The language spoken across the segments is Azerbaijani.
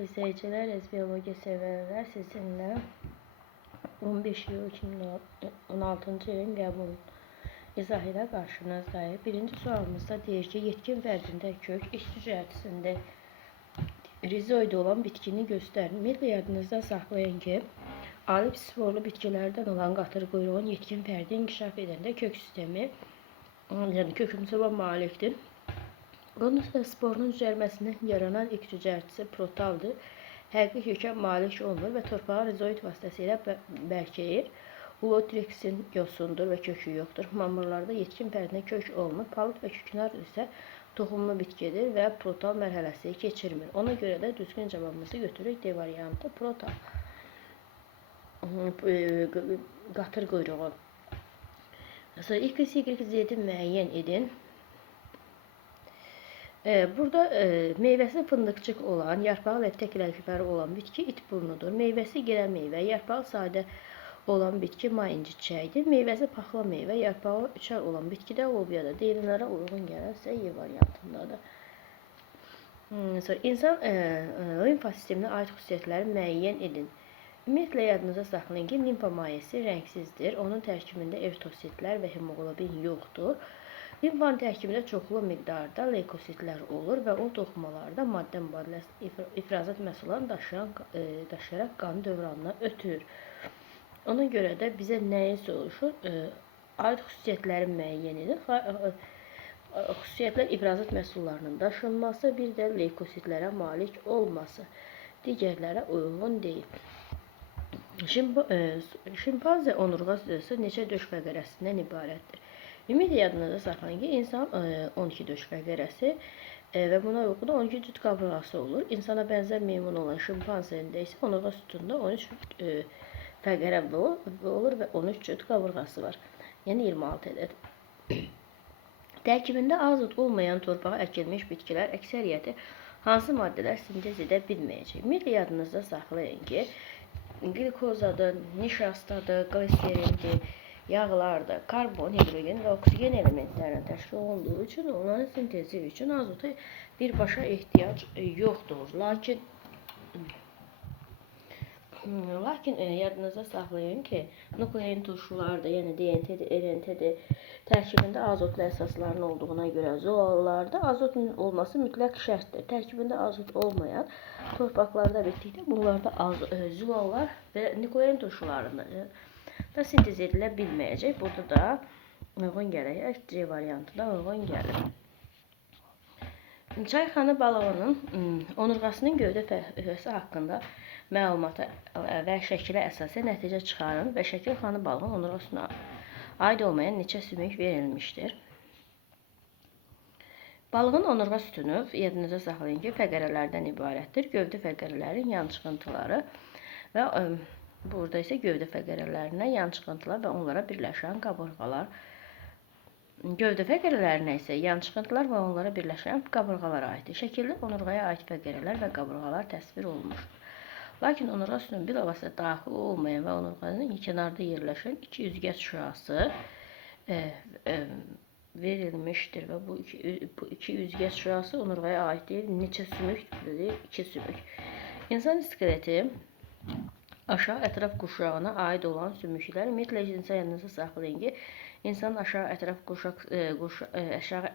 Salamlar izleyiciler, biyoloji severler. Sizinle 15 yıl 2016 ilin qəbul izah ilə qarşınızdayıq. Birinci sualımızda deyir ki, yetkin fərdində kök iç cəhətində rizoid olan bitkini göstərin. Ümumiyyətlə yadınızda saxlayın ki, alip sporlu bitkilərdən olan qatır quyruğun yetkin fərdi inkişaf edəndə kök sistemi, yəni kökümsəvə malikdir. Onun üstə sporunun düzəlməsindən yaranan ilk cücərtisi protaldır. Həqiqi kökə malik olmur və torpağı rizoid vasitəsilə bərkəyir. Ulotrixin yosundur və kökü yoxdur. Mamırlarda yetkin fərdində kök olmur. Palıd və küknar isə toxumlu bitkidir və protal mərhələsi keçirmir. Ona görə də düzgün cavabımızı götürürük. D variantı protal. Qatır quyruğu. Sonra X, Y, Z-i müəyyən edin. Burada meyvəsi fındıqçıq olan, yarpağı ləftək ləfəri olan bitki it burnudur. Meyvəsi girə meyvə, yarpağı sadə olan bitki mayınci çiçəyidir. Meyvəsi paxla meyvə, yarpağı üçər olan bitki də lobyadır. Deyilənlərə uyğun gəlirsə Y variantındadır. Sonra insan limfa sisteminə aid xüsusiyyətləri müəyyən edin. Ümumiyyətlə yadınıza saxlayın ki, limfa mayesi rəngsizdir. Onun tərkibində eritrositlər və hemoglobin yoxdur. Limfanın tərkibində çoxlu miqdarda leykositlər olur və o toxumalarda maddə-mübadiləsi ifrazat məhsullarını daşıyaraq qan dövranına ötürür. Ona görə də bizə nəyi soruşur? Aid xüsusiyyətləri müəyyən edin. Xüsusiyyətlər ifrazat məhsullarının daşınması, bir də leykositlərə malik olması. Digərlərə uyğun deyil. Şimpanze onurğası neçə döş fəqərəsindən ibarətdir? Ümumiyyətlə yadınızda saxlayın ki, insan 12 döş fəqərəsi və buna uyğun 12 cüt qaburğası olur. İnsana bənzər meymun olan şimpanzendə isə onurğa sütununda 13 fəqərə olur və 13 cüt qaburğası var. Yəni 26 ədəd. Tərkibində azot olmayan torpağa əkilmiş bitkilər əksəriyyəti hansı maddələr sintez edə bilməyəcək? Ümumiyyətlə yadınızda saxlayın ki, glikozadır, nişastadır, qliserindir, yağlarda karbon, hidrogen və oksigen elementlərini təşkil olunduğu üçün onların sintezi üçün azota birbaşa ehtiyac yoxdur. Lakin yadınızda saxlayın ki, nuklein turşularda, yəni DNT-dir, RNT-dir, tərkibində azotlu əsasların olduğuna görə zoolarda azotun olması mütləq şərtdir. Tərkibində azot olmayan torpaqlarda bitdikdə bunlarda zoolar və nuklein turşularında da sintez edilə bilməyəcək. Burada da uyğun gələk. C variantı da uyğun gəlir. Çayxana balığının onurğasının gövdə fəhləsi haqqında məlumata və şəkilə əsasən nəticə çıxarın və şəkil xanı balığının onurğasına aid olmayan neçə sümük verilmişdir. Balığın onurğa sütunu yadınıza saxlayın ki, fəqərələrdən ibarətdir. Gövdə fəqərələrin yan çıxıntıları və burada isə gövdə fəqərələrinə yan çıxıntılar və onlara birləşən qaburğalar. Gövdə fəqərələrinə isə yan çıxıntılar və onlara birləşən qaburğalar aiddir. Şəkildə onurğaya aid fəqərələr və qaburğalar təsvir olunmuşdur. Lakin onurğa sütununa bilavasitə daxil olmayan və onurğanın kənarda yerləşən iki üzgəc şurası verilmişdir və bu iki üzgəc şurası onurğaya aid deyil. Neçə sümükdür? 2 sümük. İnsan iskeleti aşağı ətraf qurşağına aid olan sümüklər. Ümumiyyətlə insan yanınıza saxlayın ki, insanın aşağı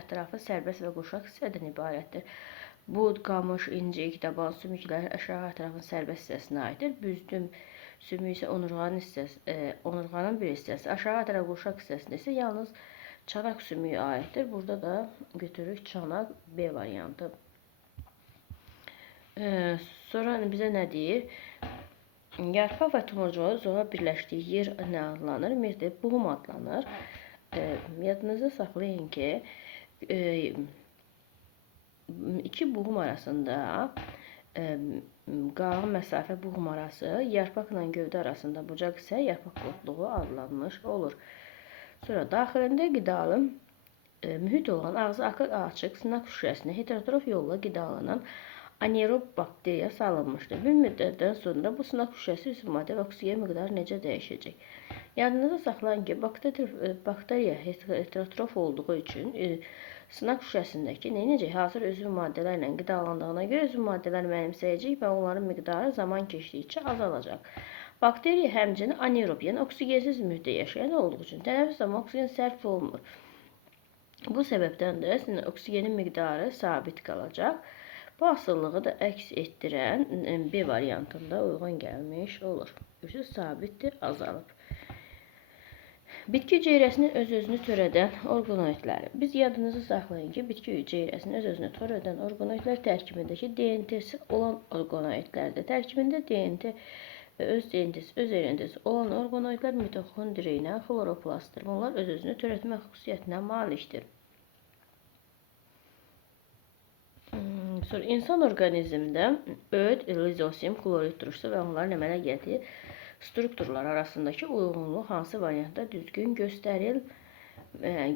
ətrafı sərbəst və qurşaq hissədən ibarətdir. Bud, qamış, incik, daban sümüklər aşağı ətrafın sərbəst hissəsinə aiddir. Büzdüm sümük isə onurğanın bir hissəsi. Aşağı ətraf qurşaq hissəsində isə yalnız çanaq sümüyü aiddir. Burada da götürürük çanaq B variantı. Sonra bizə nə deyir? Yarpaq və tumurcuğun zoğa birləşdiyi yer nə adlanır? Ümumiyyətlə buğum adlanır. Yadınızda saxlayın ki, iki buğum arasında qalan məsafə buğum arası, yarpaqla gövdə arasında bucaq isə yarpaq qotluğu adlanmış olur. Sonra daxilində qidalı mühit olan ağzı açıq sınaq şüşəsinə heterotrof yolla qidalanan anaerob bakteriya salınmışdır. Bir müddətdən sonra bu sınaq şüşəsi üzv maddə və oksigen miqdarı necə dəyişəcək? Yadınızda saxlayın ki, bakteriya heterotrof olduğu üçün Sınaq şüşəsindəki necə hazır üzvü maddələrlə qidalandığına görə üzvü maddələr mənimsəyəcək və onların miqdarı zaman keçdikcə azalacaq. Bakteriya həmçinin anaerob, yəni oksigensiz mühitdə yaşayan olduğu üçün tənəffüs zamanı oksigen sərf olunmur. Bu səbəbdən də oksigenin miqdarı sabit qalacaq. Bu asılılığı da əks etdirən B variantında uyğun gəlmiş olur. Sabitdir, azalıb. Bitki hüceyrəsinin öz-özünü törədən orqanoidləri. Biz yadınızı saxlayın ki, bitki hüceyrəsinin öz-özünü törədən orqanoidlər tərkibindəki DNT-si olan orqanoidlərdir. Tərkibində DNT və öz RNT-si olan orqanoidlər mitoxondriya ilə xloroplastdır. Bunlar öz-özünü törətmə xüsusiyyətinə malikdir. Sonra insan orqanizmdə öd, lizosim, klorid turşusu və onların əmələ gətirir strukturlar arasındakı uyğunluq hansı variantda düzgün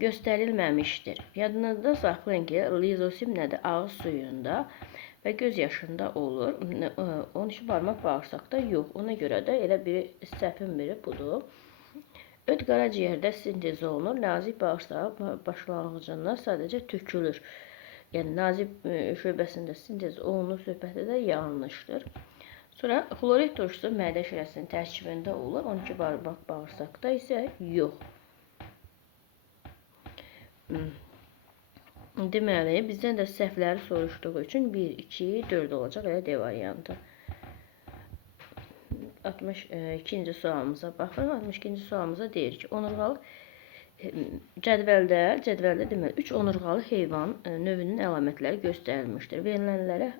göstərilməmişdir. Yadınızda saxlayın ki, lizosim nədir? Ağız suyunda və göz yaşında olur. 12 barmaq bağırsaqda yox. Ona görə də elə biri səhvin biri budur. Öd qaraciyərdə sintez olunur. Nazik bağırsaq başlanğıcında sadəcə tökülür. Yəni nazik şöbəsində sintez olunur söhbəti də yanlışdır. Sonra klorid turşusu mədə şirəsinin tərkibində olur. 12 barmaq bağırsaqda isə yox. Deməli, bizdən də səhvləri soruşduğu üçün 1, 2, 4 olacaq. Elə D variantı. 62-ci sualımıza baxın. 62-ci sualımıza deyir ki, onurğalıq cədvəldə deməli 3 onurğalı heyvan növünün əlamətləri göstərilmişdir. Verilənlərə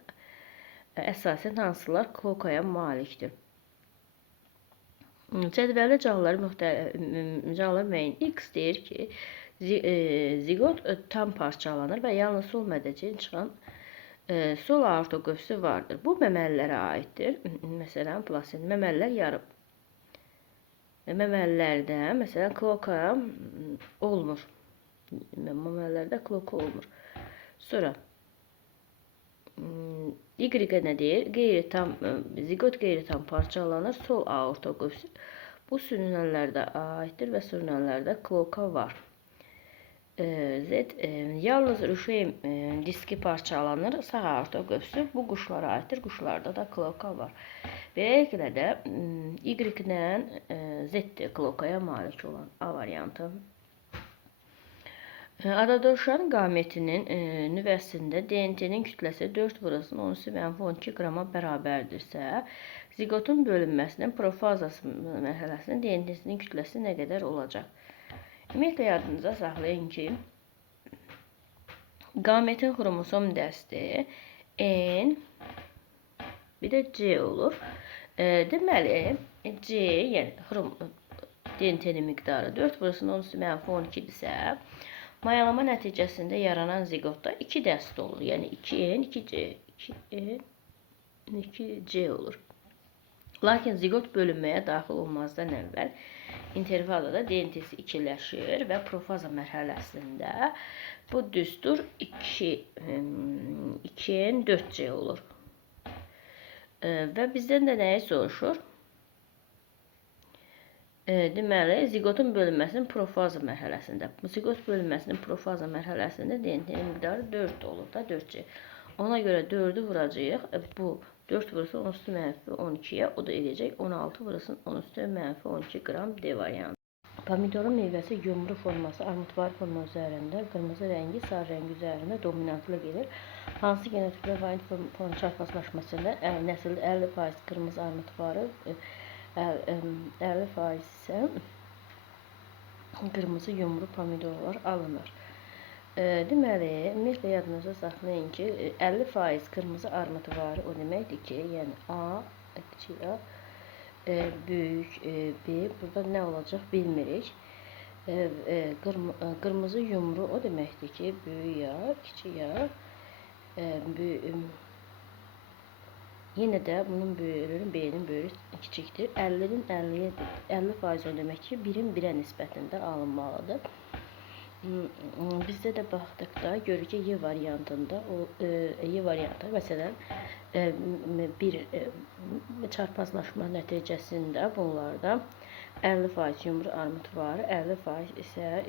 əsasən hansılar klokaya malikdir? Cədvəldə canlılar müəyyən X deyir ki, zigot tam parçalanır və yalnız sol mədəciyin çıxan sol aorta qövsü vardır. Bu məməlilərə aiddir. Məsələn, plasen məməlilər yarıb. Məməlilərdə məsələn kloka olmur. Məməlilərdə kloka olmur. Sonra Y nə deyir? Zigot qeyri-tam parçalanır. Sol aorta qövsü. Bu sürünənlərdə aiddir və sürünənlərdə kloka var. Z yalnız rüşeym diski parçalanır. Sağ aorta qövsü. Bu quşlara aiddir. Quşlarda da kloka var. Beləliklə də Y-lə Z klokaya malik olan A variantı. Adadovşanın qametinin nüvəsində DNT-nin kütləsi 4/-12 qrama bərabərdirsə, zigotun bölünməsinin profazası mərhələsində DNT-sinin kütləsi nə qədər olacaq? Ümumiyyətlə yadınıza saxlayın ki, qametin xromosom dəsti N, bir də C olur. Deməli, C, yəni DNT-nin miqdarı 4/-12-dirsə, mayalama nəticəsində yaranan zigotda 2 dəst olur. Yəni 2N, 2C, 2N, 2C olur. Lakin zigot bölünməyə daxil olmazdan əvvəl intervalda da DNT-si ikiləşir və profaza mərhələsində bu düstur 2N, 4C olur. Və bizdən də nəyi soruşur? Deməli, ziqotun bölünməsinin profaza mərhələsində. Ziqot bölünməsinin profaza mərhələsində DNT-nin miqdarı 4 olur da, 4C. Ona görə 4-ü vuracağıq. Bu 4/-12-yə, o da eləyəcək 16/-12 qram D variantı. Pomidorun meyvəsi yumru forması, armudvari forma üzərində, qırmızı rəngi, sarı rəngi üzərində dominantlı gedir. Hansı genotip və variant form çarpazlaşmasında nəsildə 50% qırmızı armudvari, 50% isə qırmızı yumru pomidorlar alınır. Deməli, ümumiyyətlə yadınızda saxlayın ki, 50% qırmızı armudvari o deməkdir ki, yəni A, kiçik A, böyük B, burada nə olacaq bilmirik. Qırmızı yumru o deməkdir ki, böyük A, kiçik A, yenə də bunun böyüyü, B-nin böyüyü kiçikdir. 50-nin 50% o demək ki, 1-in 1-ə nisbətində alınmalıdır. Bizdə də baxdıqda görürük ki, Y variantında, Y variantı məsələn, bir çarpazlaşma nəticəsində bunlarda 50% yumru armud var, 50% isə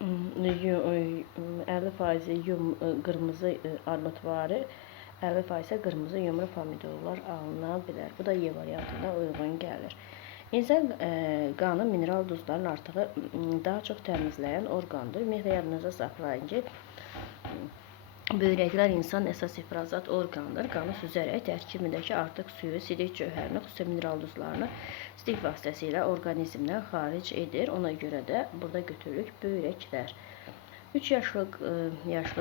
50% qırmızı armudvari, 50% qırmızı yumru pomidorlar alına bilər. Bu da Y variantına uyğun gəlir. İnsan qanı mineral duzların artığı daha çox təmizləyən orqandır. Ümumiyyətlə yadınızda saxlayın ki, böbrəklər insan əsas ifrazat orqanıdır. Qanı süzərək tərkibindəki artıq suyu, sidik cövhərini, xüsusilə mineral duzlarını sidik vasitəsilə orqanizmdən xaric edir. Ona görə də burada götürürük böbrəklər. 3 yaşlı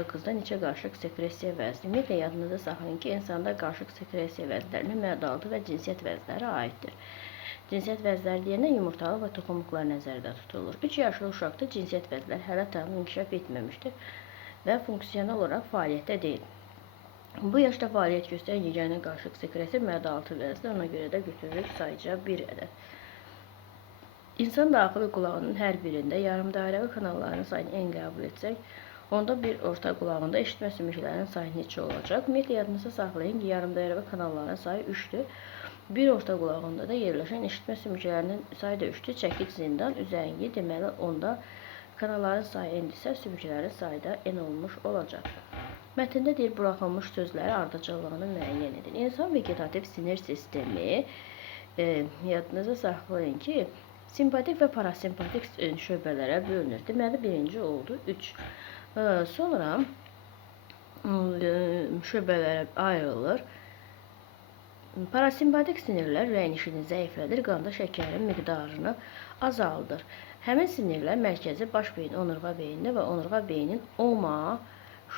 qızda neçə qarışıq sekresiya vəzni? Ümumiyyətlə yadınızda saxlayın ki, insanda qarışıq sekresiya vəzlərinə mədalı və cinsiyyət vəzləri aiddir. Cinsiyyət vəzləri deyəndə yumurtalı və toxumluqlar nəzərdə tutulur. 3 yaşlı uşaqda cinsiyyət vəzləri hələ tam inkişaf etməmişdir və funksional olaraq fəaliyyətdə deyil. Bu yaşda fəaliyyət göstərən yeganə qarışıq sekresiya mədalı vəzdir. Ona görə də götürürük sayıca 1 ədəd. İnsan daxili qulağının hər birində yarımdairəvi kanalların sayını n qəbul etsək, onda bir orta qulağında eşitmə sümüklərinin sayı neçə olacaq? Ümumiyyətlə yadınızda saxlayın ki, yarımdairəvi kanalların sayı 3'dür. Bir orta qulağında da yerləşən eşitmə sümüklərinin sayı da 3'dür. Çəkic zindan üzəngi, deməli onda kanalların sayı n-dirsə, sümüklərin sayı da n olmuş olacaq. Mətndə deyil, buraxılmış sözləri ardıcıllığını müəyyən edin. İnsan vegetativ sinir sistemi, yadınızda saxlayın ki, simpatik və parasimpatik şöbələrə bölünür. Deməli, birinci oldu 3. Sonra şöbələrə ayrılır. Parasimpatik sinirlər rəynişini zəiflədir, qanda şəkərin miqdarını azaldır. Həmin sinirlər mərkəzi baş beyin, onurğa beyində və onurğa beynin OMA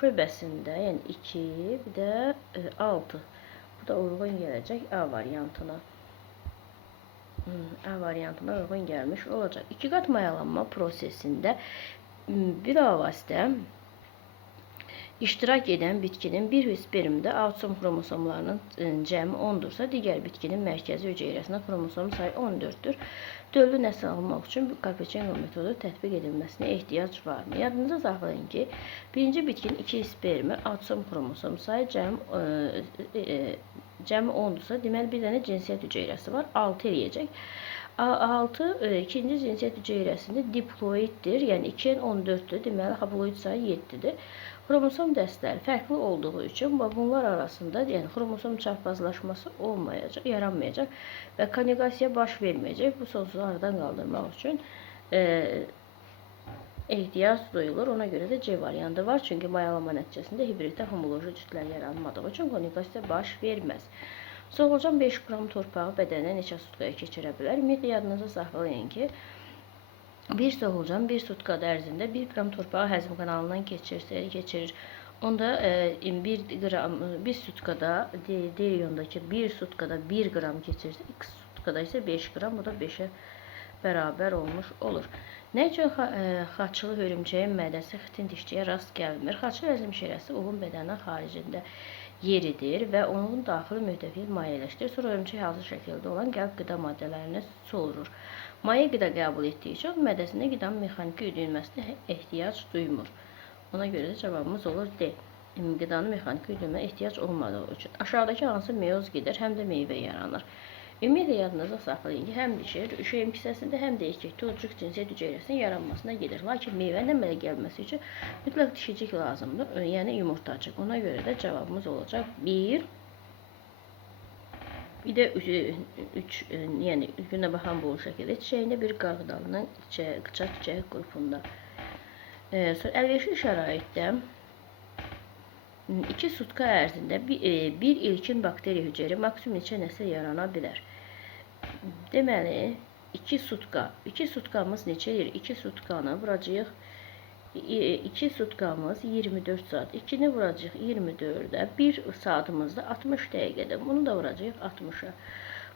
şöbəsində, yəni 2, bir də 6. Bu da uyğun gələcək A variantına. A variantına uyğun gəlmiş olacaq. 2 qat mayalanma prosesində bilavasitə iştirak edən bitkinin bir spermdə autosom xromosomlarının cəmi 10'dursa, digər bitkinin mərkəzi hüceyrəsində xromosom sayı 14'dür. Döllü nəsil almaq üçün Kapetchenko metodu tətbiq edilməsinə ehtiyac varmı? Yadınızda saxlayın ki, birinci bitkinin 2 spermi autosom xromosom sayı cəmi 10'dursa, deməli bir dənə cinsiyyət hüceyrəsi var, 6 eləyəcək. 6 ikinci cinsiyyət hüceyrəsində diploiddir, yəni 2'nin 14'dür, deməli haploid sayı 7'dir. Xromosom dəstləri fərqli olduğu üçün bunlar arasında, yəni xromosom çarpazlaşması yaranmayacaq və konjugasiya baş verməyəcək. Bu sonsuzu aradan qaldırmaq üçün ehtiyac duyulur. Ona görə də C variantı var. Çünki mayalama nəticəsində hibriddə homoloji cütlər yaranmadığı üçün konjugasiya baş verməz. Solucan 5 qram torpağı bədənə neçə sutkaya keçirə bilər? Ümumiyyətlə yadınızda saxlayın ki, bir solucan 1 sutkada ərzində 1 qram torpağı həzm kanalından keçirir. Onda bir sutkada deyiriyondakı 1 sutkada 1 qram keçirsə, 2 sutkada isə 5 qram, bu da 5'ə bərabər olmuş olur. Nə üçün xaçılı hörümçəyin mədəsi xitin dişçiyə rast gəlmir? Xaçılı əzim şirəsi ovun bədənin xaricində yeridir və onun daxili mühtəviyyət mayeləşdirir. Sonra hörümçək hazır şəkildə olan qəlb qida maddələrini solurur. Maye qida qəbul etdiyi üçün mədəsində qidanın mexaniki üdülməsinə ehtiyac duymur. Ona görə də cavabımız olur D. Qidanın mexaniki üdülməyə ehtiyac olmadığı üçün. Aşağıdakı hansı meyoz gedir, həm də meyvə yaranır. Ümumiyyətlə yadınızda saxlayın ki, həm dişi, üşüyüm kisəsində, həm də erkək torcuk cinsiyyət hüceyrəsinin yaranmasına gedir. Lakin meyvənin əmələ gəlməsi üçün mütləq dişicik lazımdır, yəni yumurtacıq. Ona görə də cavabımız olacaq 1. Bir də 3, yəni günə baxan bu şəkildə çiçəyində bir qarğıdalının qıçaq çiçək qrupunda. Sonra əlverişli şəraitdə 2 sutka ərzində bir ilkin bakteriya hücrə maksimum neçə nəsil yarana bilər? Deməli, 2 sutkamız neçədir? 2 sutkanı vuracağıq. 2 sutkamız 24 saat. 2'ni vuracağıq 24'də. 1 saatımızda 60 dəqiqədə. Bunu da vuracağıq 60'a.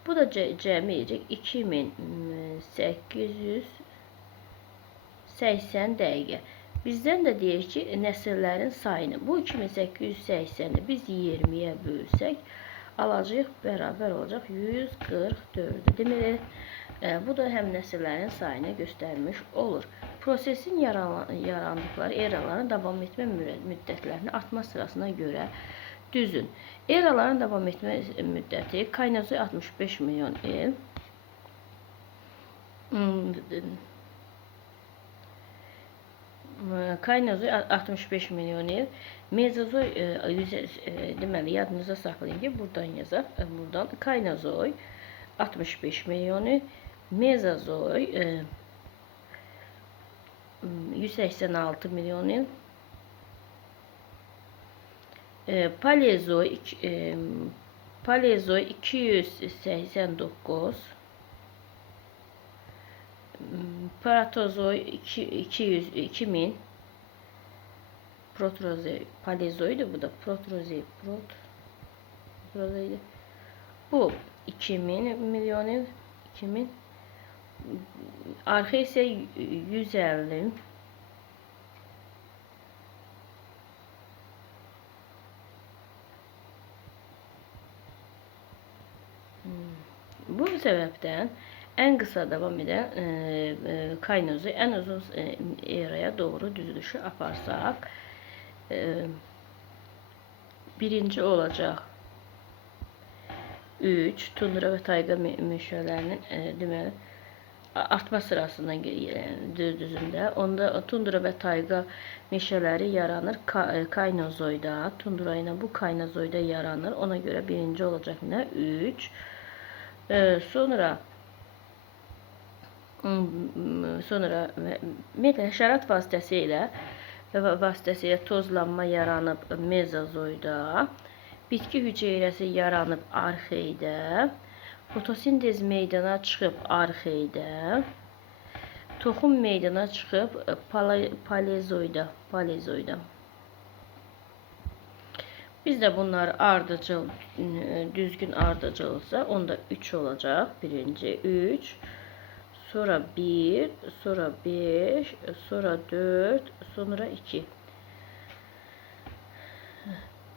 Bu da cəmi edəcək 2880 dəqiqə. Bizdən də deyir ki, nəsillərin sayını. Bu 2880'i biz 20'yə bölsək, alacağıq bərabər olacaq 144. Deməli, bu da həm nəsillərin sayını göstərmiş olur. Prosesin yarandıqları eraların davam etmə müddətlərini artma sırasına görə düzün. Eraların davam etmə müddəti Kaynozoy 65 milyon il, Kaynazoy 65 milyon il. Mezozoy deməli yadınızda saxlayın ki, buradan yazaq. Buradan Kaynazoy 65 milyon il. Mezozoy 186 milyon il. Paleozoy 289. Protozoy 2000. Proterozoy, Paleozoydu bu da. Proterozoy, bu 2000 milyon il. 2000. Arxa ise 150. Bu sebepten en kısa devam eden Kaynozoy en uzun eraya doğru düzülüşü aparsaq birinci olacak 3 tundra ve tayga meşələrinin deməli artma sırasından düzündə. Onda tundra ve tayga meşələri yaranır Kaynozoyda. Tundra ile bu Kaynozoyda yaranır. Ona göre birinci olacak ne? 3. Sonra həşərat vasitəsilə tozlanma yaranıb Mezozoyda. Bitki hüceyrəsi yaranıb arxeydə. Fotosintez meydana çıxıb arxeydə. Toxum meydana çıxıb Paleozoyda. Biz de bunlar ardıcıl, düzgün ardıcılsa onda 3 olacak. Birinci 3, sonra 1, sonra 5, sonra 4, sonra 2.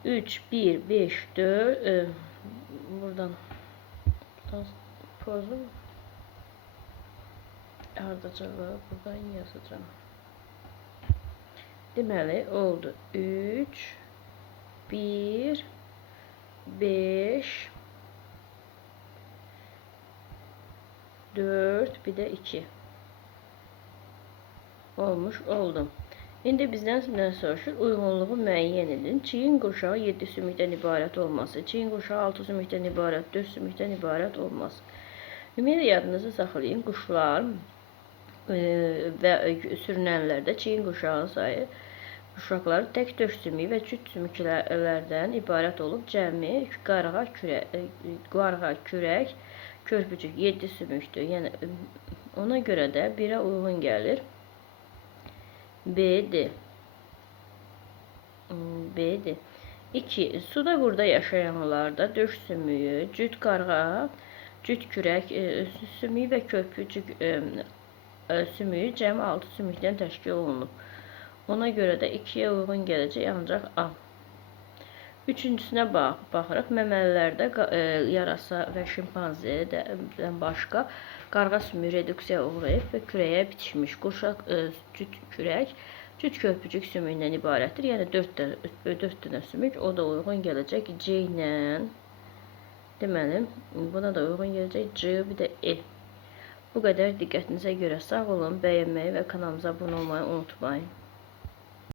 3, 1, 5, 4, buradan pozum ardıcılığı buradan yazacağım. Deməli oldu 3, 1, 5, 4, bir de 2 olmuş oldum. İndi bizden ne soruşur? Uyğunluğu müəyyən edin. Çiyin qurşağı 7 sümükdən ibarət olması, çiyin qurşağı 6 sümükdən ibarət, 4 sümükdən ibarət olması. Ümumiyyətlə yadınızı saxlayın. Quşlar və sürünənlərdə çiyin qurşağı sayı uşaqları tək 4 sümük və cüt sümüklərdən ibarət olub cəmi qarğa, kürək, körpücük 7 sümükdür. Yəni ona görə də 1'ə uyğun gəlir. B'dir. 2. Suda burada yaşayanlarda döş sümüyü, cüt qarğa, cüt kürək sümüyü və körpücük sümüyü cəmi 6 sümükdən təşkil olunub. Ona görə də 2'ye uyğun gələcək ancaq A. Üçüncüsünə baxırıq. Məməlilərdə yarasa və şimpanzedən başqa qarğa sümüyü reduksiyaya uğrayıb və kürəyə bitişmiş. Qurşaq cüt kürək, cüt körpücük sümüyündən ibarətdir. Yəni 4 dənə sümük. O da uyğun gələcək C ilə. Deməli, buna da uyğun gələcək C, bir də E. Bu qədər diqqətinizə görə sağ olun. Bəyənməyi və kanalımıza abunə olmayı unutmayın.